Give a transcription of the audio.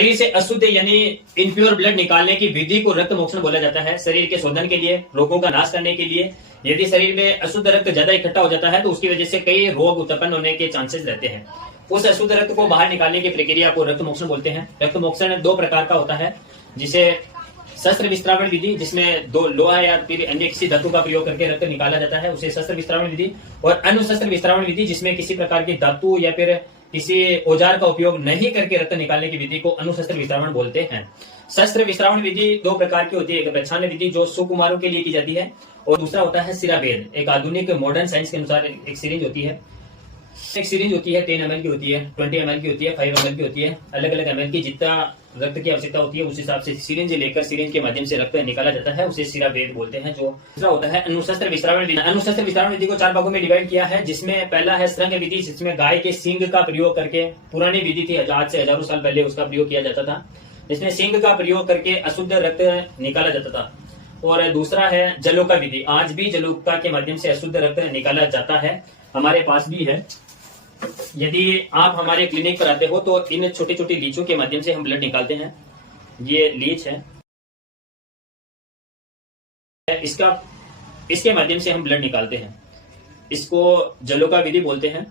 शरीर से अशुद्ध यानी इनप्योर ब्लड निकालने की विधि को रक्त मोक्षण बोला जाता है। शरीर के शोधन के लिए, रोगों का नाश करने के लिए। यदि शरीर में अशुद्ध रक्त ज्यादा इकट्ठा हो जाता है तो उसकी वजह से कई रोग उत्पन्न होने के चांसेस रहते हैं। उस अशुद्ध रक्त को बाहर निकालने की प्रक्रिया को रक्त मोक्षण बोलते हैं। रक्त मोक्षण दो प्रकार का होता है, जिसे शस्त्र विस्त्रावण विधि, जिसमें दो लोहा या फिर अन्य किसी धातु का प्रयोग करके रक्त निकाला जाता है, उसे शस्त्र विस्त्रावण विधि। और अनुशस्त्र विस्त्रावण विधि, जिसमें किसी प्रकार की धातु या फिर किसी औजार का उपयोग नहीं करके रक्त निकालने की विधि को अनुशस्त्र विस्त्रावण बोलते हैं। शस्त्र विस्त्रावण विधि दो प्रकार की होती है। एक प्रच्छन्न विधि जो सुकुमारों के लिए की जाती है, और दूसरा होता है सिराभेद। एक आधुनिक मॉडर्न साइंस के अनुसार एक सीरीज होती है। एक सीरीज होती है 10 ml की होती है, 20 ml की होती है, 5 ml की होती है। अलग अलग ml की जितना रक्त की आवश्यकता होती है उस हिसाब से सिरिंज लेकर सिरिंज के माध्यम से रक्त निकाला जाता है, उसे सिराभेद बोलते हैं। जो दूसरा होता है अनुशस्त्र विस्तारण विधि। अनुशस्त्र विस्तारण विधि को 4 भागों में डिवाइड किया है, जिसमें पहला है श्रृंग विधि, जिसमें गाय के सींग का प्रयोग करके, पुरानी विधि थी, आज से हजारों साल पहले उसका प्रयोग किया जाता था, जिसमें सींग का प्रयोग करके अशुद्ध रक्त निकाला जाता था। और दूसरा है जलोका विधि। आज भी जलोका के माध्यम से अशुद्ध रक्त निकाला जाता है, हमारे पास भी है। यदि आप हमारे क्लिनिक पर आते हो तो इन छोटी छोटी लीचों के माध्यम से हम ब्लड निकालते हैं। ये लीच है, इसके माध्यम से हम ब्लड निकालते हैं। इसको जलोका विधि बोलते हैं।